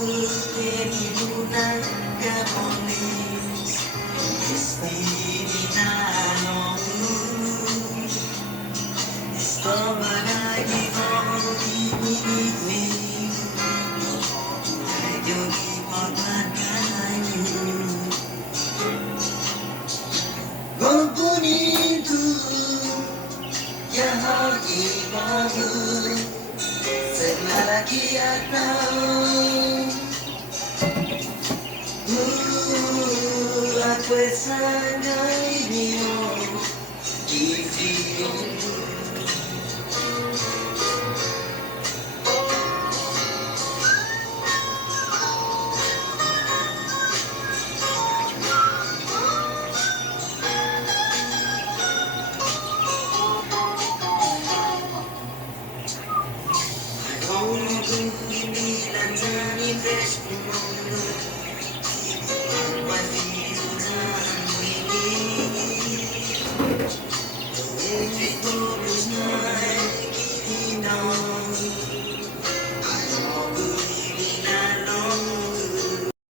Tieni una caponis Destini na nong Sto bagay di mo ibinigay Medyo ipagpagkain Kung bonito Yang ibago Selagi at naon Aku sangai bio di film Kau ini lanjani best